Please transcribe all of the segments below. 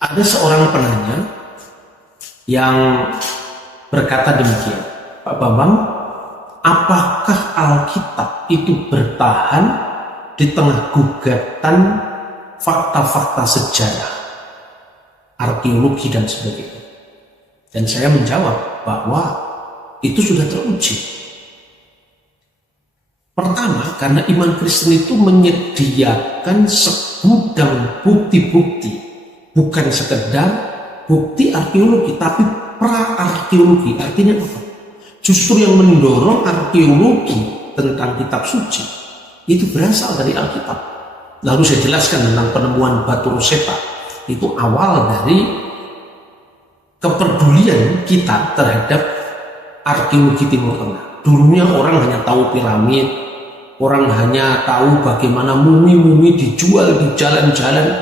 Ada seorang penanya yang berkata demikian, Pak Bambang, apakah Alkitab itu bertahan di tengah gugatan fakta-fakta sejarah, arkeologi dan sebagainya? Dan saya menjawab bahwa itu sudah teruji. Pertama, karena iman Kristen itu menyediakan segudang bukti-bukti, bukan sekedar bukti arkeologi, tapi pra-arkeologi. Artinya apa? Justru yang mendorong arkeologi tentang kitab suci itu berasal dari Alkitab. Lalu saya jelaskan tentang penemuan batu Rosetta. Itu awal dari kepedulian kita terhadap arkeologi Timur Tengah. Dulunya orang hanya tahu piramid, orang hanya tahu bagaimana mumi-mumi dijual di jalan-jalan,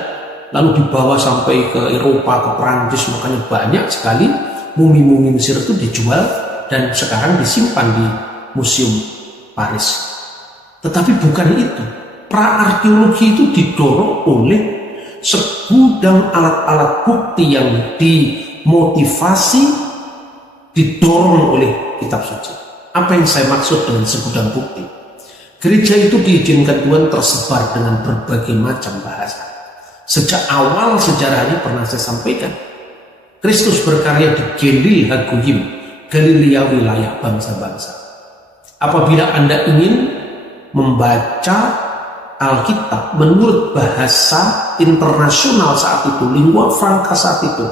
lalu dibawa sampai ke Eropa, ke Perancis. Makanya banyak sekali mumi-mumi Mesir itu dijual dan sekarang disimpan di Museum Paris. Tetapi bukan itu. Pra-arkeologi itu didorong oleh segudang alat-alat bukti yang dimotivasi, didorong oleh kitab suci. Apa yang saya maksud dengan segudang bukti? Gereja itu diizinkan Tuhan tersebar dengan berbagai macam bahasa. Sejak awal sejarahnya pernah saya sampaikan, Kristus berkarya di Galil Hagoyim, Galilea wilayah bangsa-bangsa. Apabila Anda ingin membaca Alkitab menurut bahasa internasional saat itu, lingua franca saat itu,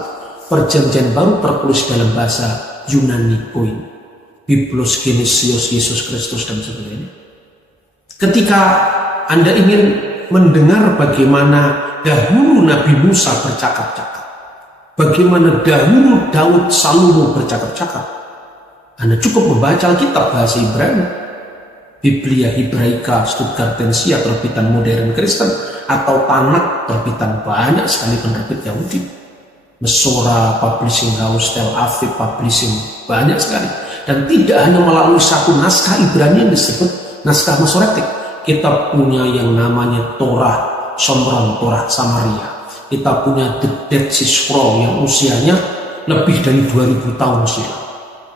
Perjanjian Baru tertulis dalam bahasa Yunani Koine, Biblos Genesios Yesus Kristus dan sebagainya. Ketika Anda ingin mendengar bagaimana dahulu Nabi Musa bercakap-cakap, bagaimana dahulu Daud Salomo bercakap-cakap, Anda cukup membaca Alkitab bahasa Ibrani, Biblia Hebraika Stuttgartensia terbitan modern Kristen, atau Tanakh terbitan banyak sekali penerbit Yahudi, Mesora Publishing House, Tel Aviv Publishing, banyak sekali. Dan tidak hanya melalui satu naskah Ibrani yang disebut naskah Masoretik. Kita punya yang namanya Torah Shomron, Torah Samaria. Kita punya The Dead Sea Scroll yang usianya lebih dari 2000 tahun silam.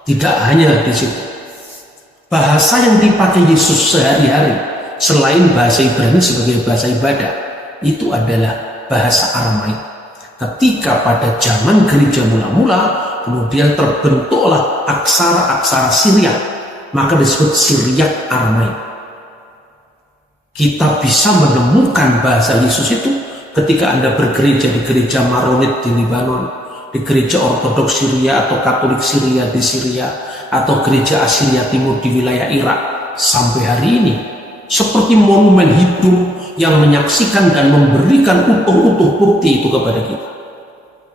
Tidak hanya di situ. Bahasa yang dipakai Yesus sehari-hari selain bahasa Ibrani sebagai bahasa ibadah, itu adalah bahasa Aramaik. Ketika pada zaman gereja mula-mula kemudian terbentuklah aksara-aksara Syriak, maka disebut Syriak Aramaik. Kita bisa menemukan bahasa Yesus itu ketika Anda bergereja di gereja Maronit di Libanon, di gereja Ortodoks Syria atau Katolik Syria di Syria, atau gereja Assyria Timur di wilayah Irak. Sampai hari ini seperti monumen hidup yang menyaksikan dan memberikan utuh-utuh bukti itu kepada kita.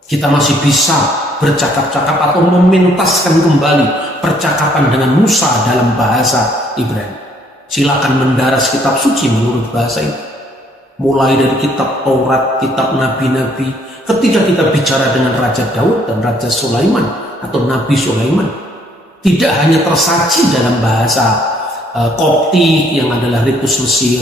Kita masih bisa bercakap-cakap atau mementaskan kembali percakapan dengan Musa dalam bahasa Ibrani. Silakan mendaras kitab suci menurut bahasa itu. Mulai dari kitab Taurat, kitab Nabi-Nabi. Ketika kita bicara dengan Raja Daud dan Raja Sulaiman atau Nabi Sulaiman, tidak hanya tersaji dalam bahasa Koptik yang adalah ritus Mesir,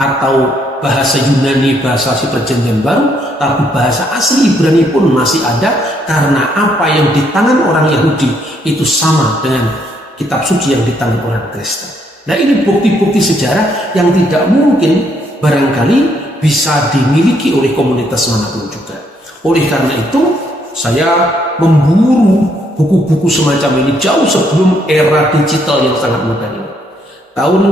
atau bahasa Yunani, bahasa si Perjanjian Baru, tapi bahasa asli Ibrani pun masih ada, karena apa yang di tangan orang Yahudi itu sama dengan kitab suci yang di tangan orang Kristen. Nah, ini bukti-bukti sejarah yang tidak mungkin barangkali bisa dimiliki oleh komunitas manapun juga. Oleh karena itu, saya memburu buku-buku semacam ini jauh sebelum era digital yang sangat modern ini. Tahun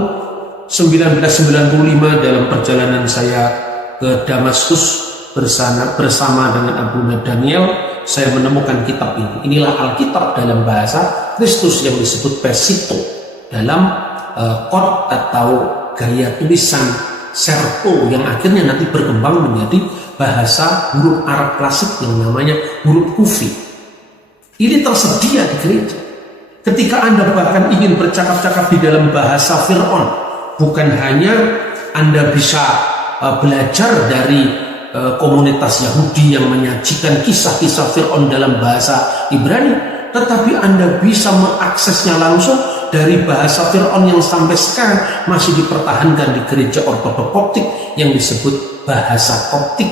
1995 dalam perjalanan saya ke Damaskus bersama dengan Abu Daniel, saya menemukan kitab ini. Inilah Alkitab dalam bahasa Kristus yang disebut Pesito dalam kod atau gaya tulisan Serto yang akhirnya nanti berkembang menjadi bahasa huruf Arab klasik yang namanya huruf Kufi. Ini tersedia di gereja. Ketika Anda bahkan ingin bercakap-cakap di dalam bahasa Fir'aun, bukan hanya Anda bisa belajar dari komunitas Yahudi yang menyajikan kisah-kisah Fir'aun dalam bahasa Ibrani, tetapi Anda bisa mengaksesnya langsung dari bahasa Fir'aun yang sampai sekarang masih dipertahankan di gereja Ortodok Koptik yang disebut bahasa Koptik.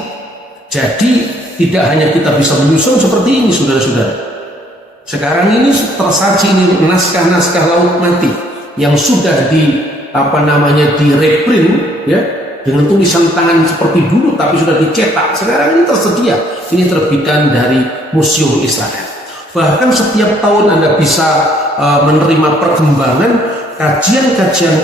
Jadi tidak hanya kita bisa menyusun seperti ini, saudara-saudara. Sekarang ini tersaji ini naskah-naskah Laut Mati yang sudah di reprint ya, dengan tulisan tangan seperti dulu tapi sudah dicetak. Sekarang ini tersedia. Ini terbitan dari Museum Israel. Bahkan setiap tahun Anda bisa menerima perkembangan kajian-kajian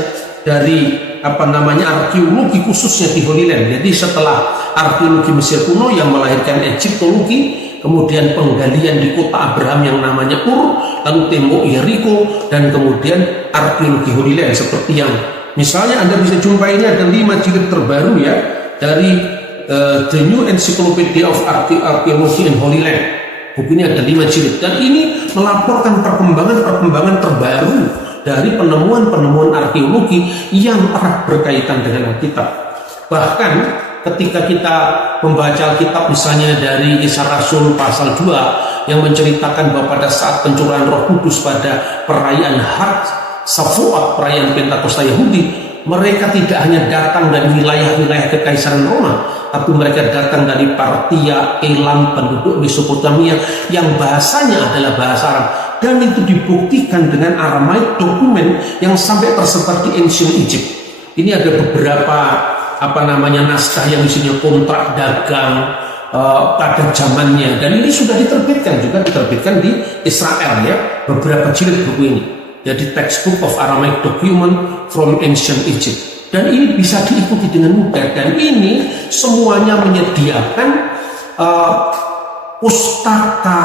dari arkeologi khususnya di Holy Land. Jadi setelah arkeologi Mesir kuno yang melahirkan Egyptologi, kemudian penggalian di kota Abraham yang namanya Ur, lalu tembok Yeriko, dan kemudian arkeologi Holy Land seperti yang misalnya Anda bisa jumpa ini ada 5 jilid terbaru ya dari The New Encyclopedia of Archaeology and Holy Land. Buku ini ada 5 jilid dan ini melaporkan perkembangan terbaru dari penemuan-penemuan arkeologi yang erat berkaitan dengan Alkitab. Bahkan ketika kita membaca Alkitab misalnya dari Kisah Rasul pasal 2 yang menceritakan bahwa pada saat pencurahan Roh Kudus pada perayaan Had Shavuot, perayaan Pentakosta Yahudi, mereka tidak hanya datang dari wilayah-wilayah Kekaisaran Roma, tapi mereka datang dari Partia, Elam, penduduk Mesopotamia yang bahasanya adalah bahasa Arab, dan itu dibuktikan dengan Aramaik dokumen yang sampai tersebar di Ancient Egypt. Ini ada beberapa naskah yang isinya kontrak dagang pada zamannya, dan ini sudah diterbitkan di Israel ya, beberapa jilid buku ini. Jadi Textbook of Aramaic Document from Ancient Egypt, dan ini bisa diikuti dengan mudah, dan ini semuanya menyediakan pustaka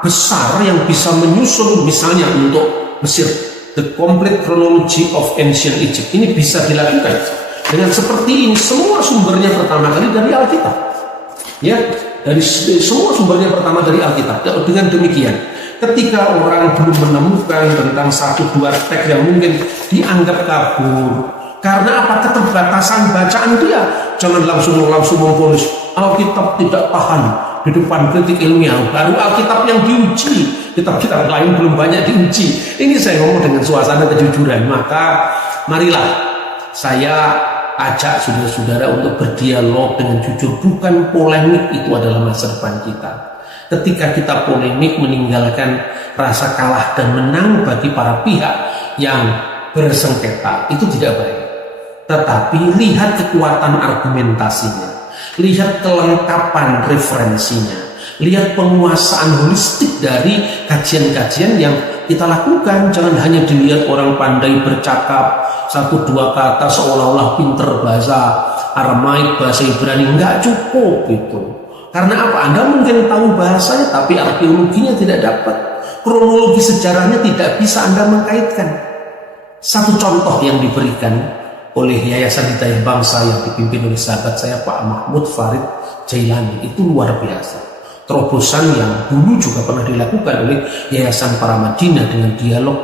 besar yang bisa menyusun misalnya untuk Mesir, The Complete Chronology of Ancient Egypt. Ini bisa dilakukan dengan seperti ini. Semua sumbernya pertama kali dari Alkitab ya, dari semua sumbernya pertama dari Alkitab. Dengan demikian ketika orang belum menemukan tentang 1-2 teks yang mungkin dianggap kabur karena keterbatasan bacaan dia, jangan langsung memvonis Alkitab tidak tahan di depan kritik ilmiah. Baru Alkitab yang diuji, kitab-kitab lain belum banyak diuji. Ini saya ngomong dengan suasana kejujuran. Maka marilah saya ajak saudara-saudara untuk berdialog dengan jujur. Bukan polemik itu adalah masa depan kita. Ketika kita polemik meninggalkan rasa kalah dan menang bagi para pihak yang bersengketa, itu tidak baik. Tetapi lihat kekuatan argumentasinya, lihat kelengkapan referensinya, lihat penguasaan holistik dari kajian-kajian yang kita lakukan. Jangan hanya dilihat orang pandai bercakap 1-2 kata seolah-olah pinter bahasa Aramaik, bahasa Ibrani. Nggak cukup itu. Karena apa? Anda mungkin tahu bahasanya, tapi arkeologinya tidak dapat, kronologi sejarahnya tidak bisa Anda mengkaitkan. Satu contoh yang diberikan oleh Yayasan Hidayah Bangsa yang dipimpin oleh sahabat saya Pak Mahmud Farid Jailani itu luar biasa. Terobosan yang dulu juga pernah dilakukan oleh Yayasan Para Madinah dengan dialog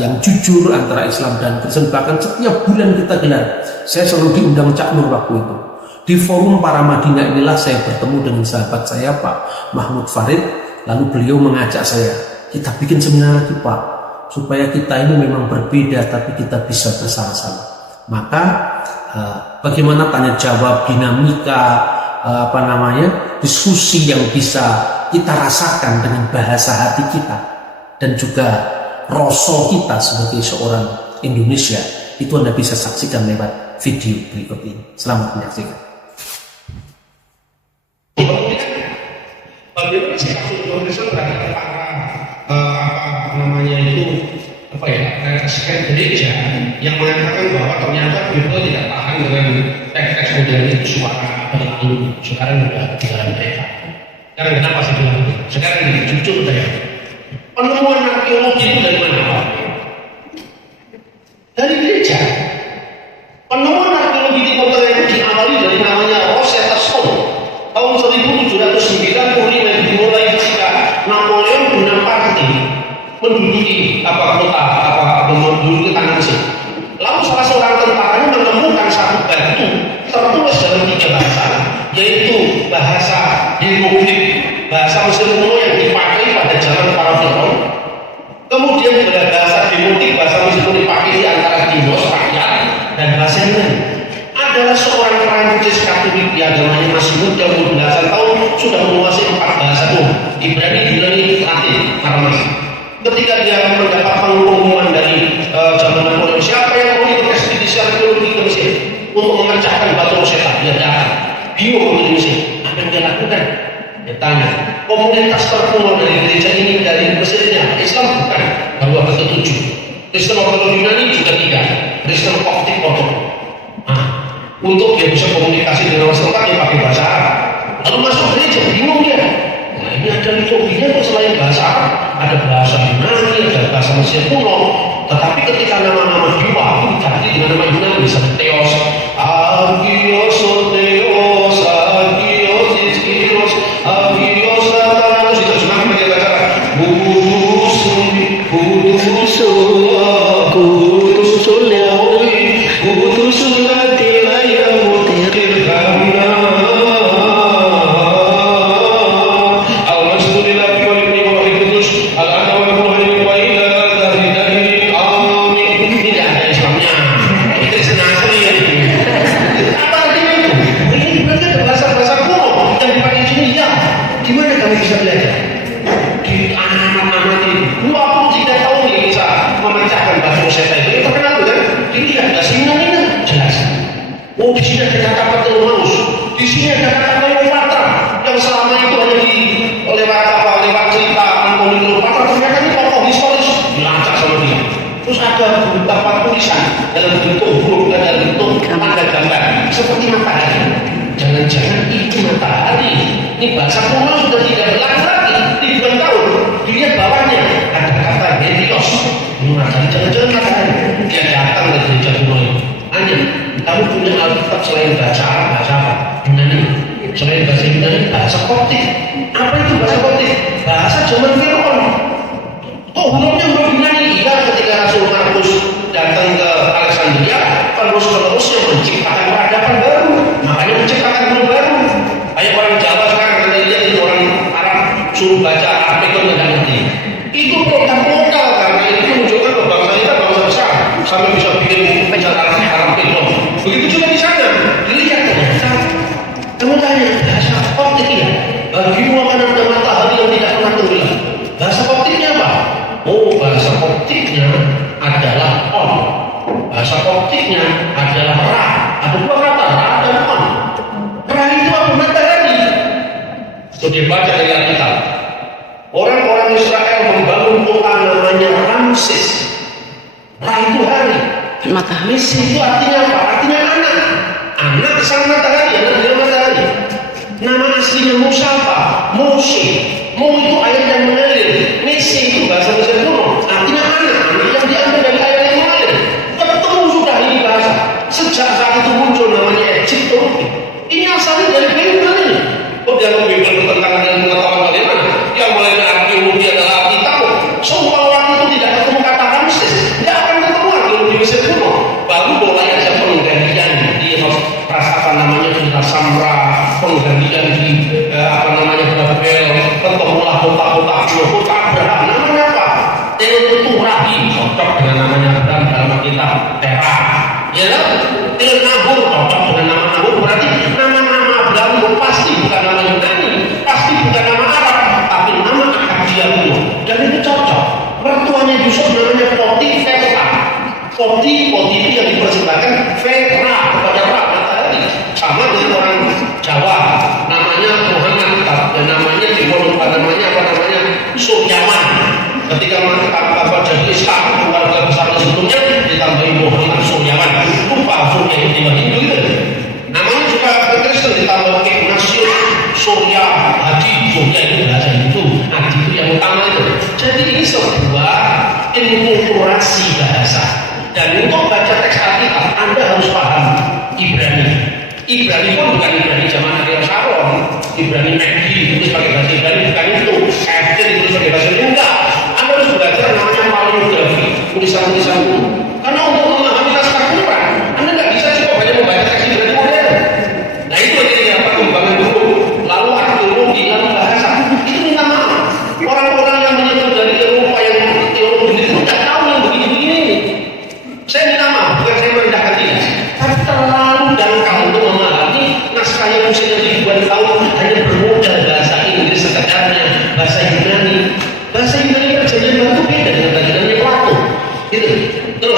yang jujur antara Islam dan Kristen. Bahkan setiap bulan kita gelar. Saya selalu diundang Cak Nur waktu itu. Di forum Para Madinah inilah saya bertemu dengan sahabat saya Pak Mahmud Farid. Lalu beliau mengajak saya, kita bikin seminar lagi Pak, supaya kita ini memang berbeda tapi kita bisa bersama-sama. Maka bagaimana tanya jawab, dinamika diskusi yang bisa kita rasakan dengan bahasa hati kita dan juga rasa kita sebagai seorang Indonesia, itu Anda bisa saksikan lewat video berikut ini. Selamat menyaksikan. Bagaimana sih kasus Indonesia terhadap sekian gereja yang mengatakan bahwa ternyata Bible tidak tahan dengan teks-teks modern itu suara berlalu. Sekarang sudah jalan mereka. Sekarang kenapa sih bilang itu? Sekarang ini jujur saya, penemuan arkeologi itu dari mana Pak? Dari gereja. Penemuan arkeologi di kota itu diawali dari namanya Rosetta Stone tahun 1795 dimulai ketika Napoleon Bonaparte menduduki menduduki tanah Mesir. Lalu salah seorang tentaranya menemukan satu batu tertulis dalam 3 bahasa, yaitu bahasa hieroglif, bahasa Mesir kuno yang dipakai pada zaman para Firaun. Kemudian bahasa demotik, bahasa Mesir kuno dipakai di antara Dinos, rakyat, dan bahasa Yunani. Adalah seorang Prancis Katolik yang agamanya masih muda, umur belasan tahun, sudah bukan? Ya tanya, komunitas terkuno dari gereja ini dari Mesirnya Islam bukan? Baru abad ke-7. Kristen Ortodok Yunani juga tidak. Kristen Koptik Ortodok. Nah, untuk dia bisa komunikasi dengan orang setempat dia pakai bahasa Arab. Lalu masuk gereja bingung dia. Nah ini ada liturginya kok selain bahasa Arab, ada bahasa Yunani, ada bahasa Mesir kuno. Tetapi ketika nama-nama dewa itu diganti dengan nama Yunani, misalnya Theos, Agios, Theos, Agios, Iskiros, Agios, Satanas, itu semua pakai bahasa Arab. Kudus, Kudus, Kudus, Kudus, oh, di sini ada kata-kata Telumanus, di sini ada kata-kata Leopatra yang selama itu hanya lewat cerita Antoni Leopatra, ternyata ini tokoh historis dilacak sama dia. Terus ada beberapa tulisan dalam bentuk huruf dan dalam bentuk tanda gambar seperti matahari. Jangan-jangan itu matahari. Ini bahasa kuno sudah tidak berlaku lagi ribuan tahun. Dilihat bawahnya ada kata Helios. Ini matahari, jangan-jangan matahari. Dia datang dari gereja kuno ini. Hanya kamu punya Alkitab selain bahasa Arab, bahasa apa? Yunani. Selain bahasa Yunani, bahasa Koptik. Apa itu bahasa Koptik? Bahasa zaman Firaun. Oh, hurufnya huruf Yunani. Iya, ketika Rasul Markus datang ke Alexandria, penerus-penerus yang menciptakan peradaban baru. Makanya menciptakan huruf baru. Kayak orang Jawa sekarang, kita lihat itu orang Arab suruh baca Arab itu tidak ngerti. Itu program lokal karena itu menunjukkan bahwa bangsa kita bangsa besar sampai bisa bikin pencatatan Arab itu. Begitu juga di sana, dilihat ternyata kamu tanya bahasa Koptik ya. Bagimu akan ada matahari yang tidak pernah tenggelam. Bahasa Koptiknya apa? Oh, bahasa Koptiknya adalah on. Bahasa Koptiknya adalah ra. Ada dua kata, ra dan on. Ra itu apa? Matahari. Itu dibaca dari Alkitab. Orang-orang Israel membangun kota namanya Ramses. Ra itu hari. Matahari itu artinya apa? Artinya anak. Anak sang matahari, anak dia matahari. Nama aslinya Musa apa? Mose. Mo itu air yang mengalir. Mese itu bahasa Mesir kuno. Artinya anak. Anak yang diambil dari air yang mengalir. Ketemu sudah ini bahasa. Sejak saat itu muncul namanya Egypto. Ini asalnya dari Bible ini. Oh, dia Bible tentang dan pengetahuan bagaimana? Yang mulai dari arkeologi adalah Alkitab. Semua orang itu tidak ketemu kata Ramses. Tidak akan ketemu arkeologi Mesir kuno. Baru mulai ada penggantian di namanya kita Samra, penggantian di Babel, ketemulah kota-kota kota Abraham. Namanya apa? Telturahi, cocok dengan namanya Abraham dalam Alkitab. Tera, ya kan? Nabur, cocok dengan nama Nabur. Berarti nama-nama Abraham itu pasti bukan nama Yunani, pasti bukan nama Arab, tapi nama Akadia kuno. Dan itu cocok. Mertuanya Yusuf namanya Potifera. Poti itu yang dipersembahkan Vera kepada Ra. Sama dengan orang Jawa, namanya Muhammad, dan namanya Suryawan. Ketika apa jadi Islam, keluarga besar sebelumnya ditambahi Muhammad Suryawan. Lupa Surya itu Hindu itu. Namanya juga Kristen ditambah Ignatius Surya Haji. Surya itu bahasa Hindu, Haji itu yang utama itu. Jadi ini sebuah inkulturasi bahasa. Dan untuk baca teks Alkitab, Anda harus paham Ibrani. Ibrani pun bukan Ibrani zaman Ariel Sharon, Ibrani Mekdi itu sebagai bahasa Ibrani, bukan itu. Kafir itu sebagai bahasa Ibrani, enggak. Anda harus belajar namanya paleografi, tulisan-tulisan itu. Karena untuk memahami naskah Quran, Anda nggak bisa cuma banyak membaca teks Ibrani modern. Nah itu jadi apa kembangan dulu, lalu arkeologi, lalu bahasa. Itu minta maaf. Orang-orang yang menyebut dari Eropa yang teologi itu tidak tahu yang begini-begini. Saya minta maaf, bukan saya merendahkan dia, tapi terlalu dangkal untuk memahami naskah yang usianya ribuan tahun hanya bermodal bahasa Inggris sekedarnya, bahasa Yunani. Bahasa Yunani perjanjian baru itu beda dengan bahasa Yunani Plato. Gitu. Terus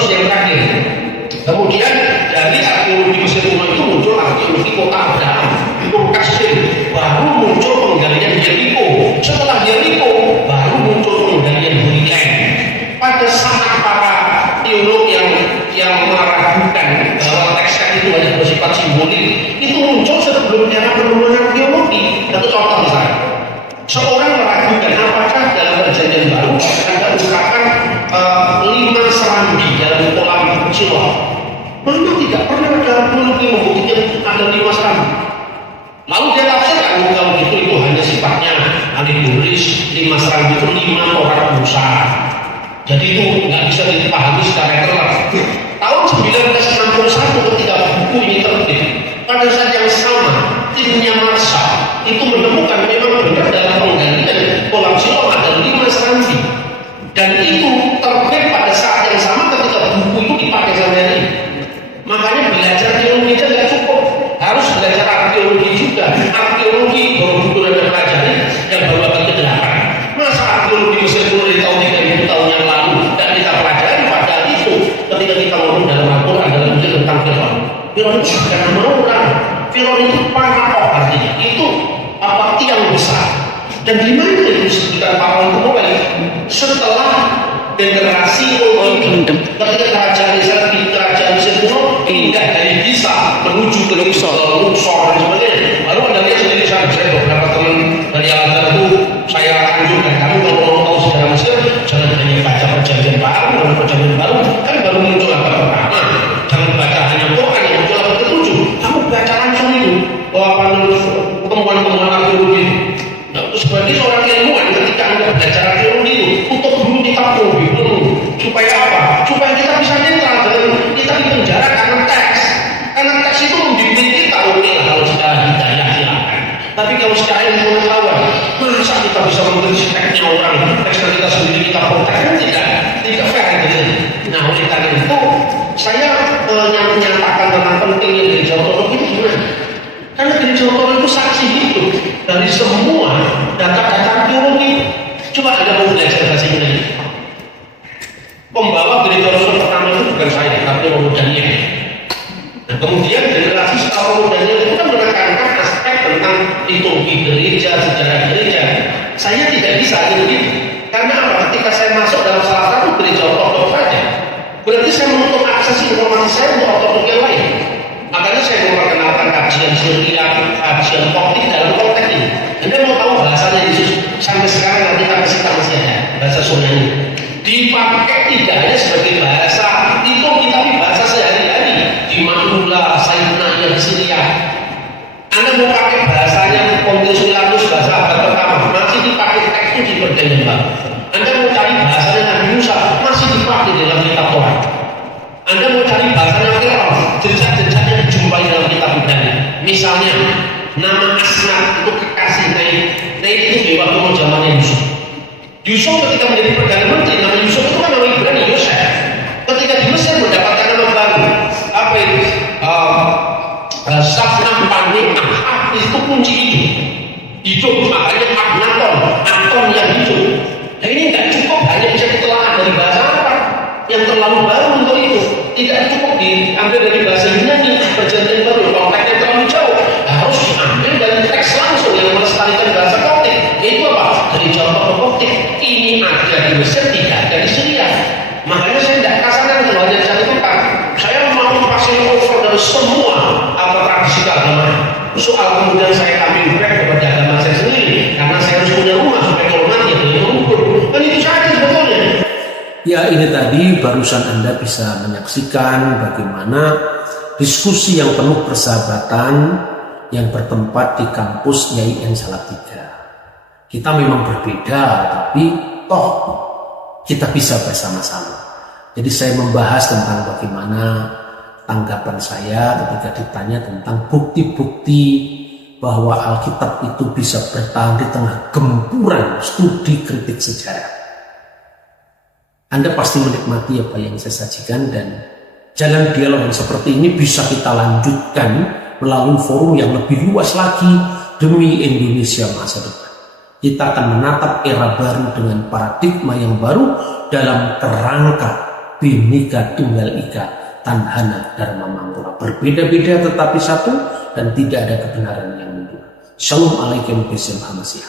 Seorang meragukan apakah dalam perjanjian baru ada ungkapan 5 serambi dalam kolam Siloam. Mana tidak pernah dalam teologi membuktikan ada 5 serambi. Lalu dia tafsirkan kalau itu hanya sifatnya alegoris. 5 serambi itu 5 orang Musa. Jadi itu nggak bisa dipahami secara keras. Tahun 1961 ketika buku ini terbit, pada saat yang sama timnya Marshall itu menemukan memang benar dalam penggalian kolam Siloam ada 5 serambi, dan itu terbit pada saat yang sama ketika buku itu dipakai sama ini. Makanya belajar teologi aja nggak cukup, harus belajar arkeologi juga. Arkeologi Borobudur dan pelajari yang baru akan ke-8. Masa arkeologi Mesir kuno di tahun 3000 tahun yang lalu dan kita pelajari, padahal itu ketika kita ngomong dalam Al-Quran dalam ujian tentang Firaun. Firaun itu bukan nama orang. Firaun itu panah, artinya itu tiang besar. Dan di mana itu disebutkan Firaun itu mulai setelah generasi ketika kerajaan Mesir kuno pindah dari Giza menuju ke Luxor dan sebagainya. Lalu Anda lihat sendiri, saya beberapa teman dari Al-Azhar itu saya anjurkan kamu kalau mau tahu sejarah Mesir jangan hanya baca perjanjian baru, kan baru muncul abad pertama. Jangan baca hanya Quran yang muncul abad ke-7. Kamu baca langsung itu pertemuan-pertemuan arkeologi itu. Nah, terus sebagai seorang ilmuwan ketika Anda belajar arkeologi itu untuk dulu kitab Nabi supaya apa? Supaya kita bisa netral dan kita dipenjara karena teks. Karena teks itu membimbing kita, oke lah kalau secara hidayah silakan. Tapi kalau secara ilmu pengetahuan, masa kita bisa mengkritik teksnya orang, teksnya kita sendiri kita protes, kan tidak fair gitu. Nah, oleh karena itu saya menyatakan tentang pentingnya gereja ortodoks itu gimana? Karena gereja ortodoks itu saksi hidup dari semua data-data arkeologi. Coba Anda mau belajar bahasa Inggris. Pembawa gereja ortodoks pertama itu bukan saya, tapi Romo Daniel. Nah, kemudian generasi setelah Romo Daniel itu kan menekankan aspek tentang liturgi gereja, sejarah gereja. Saya tidak bisa begitu. Karena apa? Ketika saya masuk dalam salah satu gereja ortodoks saja, berarti saya menutup akses informasi saya untuk ortodoks yang lain. Makanya saya memperkenalkan kajian Syria, kajian Koptik dalam konteks ini. Anda mau tahu bahasanya Yesus sampai sekarang nanti kita masih ada bahasa Yunani. Dipakai tidak hanya sebagai bahasa liturgi tapi bahasa sehari-hari di Manula, Sayyidina di Syria. Anda mau pakai bahasanya Pontius Pilatus, bahasa abad pertama, masih dipakai teks itu di Perjanjian Baru. Anda mau cari bahasanya Nabi Musa, masih dipakai dalam kitab Torah. Anda mau cari bahasanya Firaun, jejak-jejaknya dijumpai dalam kitab Ibrani. Misalnya nama Asnat itu kekasih Naib itu dewa kuno zamannya Yusuf. Yusuf ketika menjadi perdana menteri, nama Yusuf itu kan nama Ibrani Yosef. Ketika di Mesir mendapatkan nama baru, apa itu? Safnah Panimah itu kunci hidup, makanya Aknaton yang hidup. Nah ini nggak cukup hanya bisa ditelaah dari bahasa Arab yang terlalu baru untuk itu. Tidak cukup diambil dari bahasa Yunani, perjanjian baru, konteksnya terlalu jauh. Harus diambil dari teks langsung yang melestarikan bahasa Koptik. Itu apa? Dari contoh Koptik. Ini ada di Mesir, tidak ada di Syria. Makanya saya tidak kasarkan kalau hanya saya temukan. Saya mau pasang over dari semua tradisi agama. Soal kemudian saya ambil back kepada agama saya sendiri, karena saya harus punya rumah supaya kalau nanti ada yang mengukur. Dan itu saja sebetulnya. Ya, ini tadi barusan Anda bisa menyaksikan bagaimana diskusi yang penuh persahabatan yang bertempat di kampus YIN Salatiga. Kita memang berbeda, tapi toh kita bisa bersama-sama. Jadi saya membahas tentang bagaimana tanggapan saya ketika ditanya tentang bukti-bukti bahwa Alkitab itu bisa bertahan di tengah gempuran studi kritik sejarah. Anda pasti menikmati apa yang saya sajikan, dan jalan dialog yang seperti ini bisa kita lanjutkan melalui forum yang lebih luas lagi demi Indonesia masa depan. Kita akan menatap era baru dengan paradigma yang baru dalam kerangka Bhinneka Tunggal Ika Tanhana Dharma Mangkula. Berbeda-beda tetapi satu dan tidak ada kebenaran yang mendunia. Shalom alaikum bismillahirrahmanirrahim.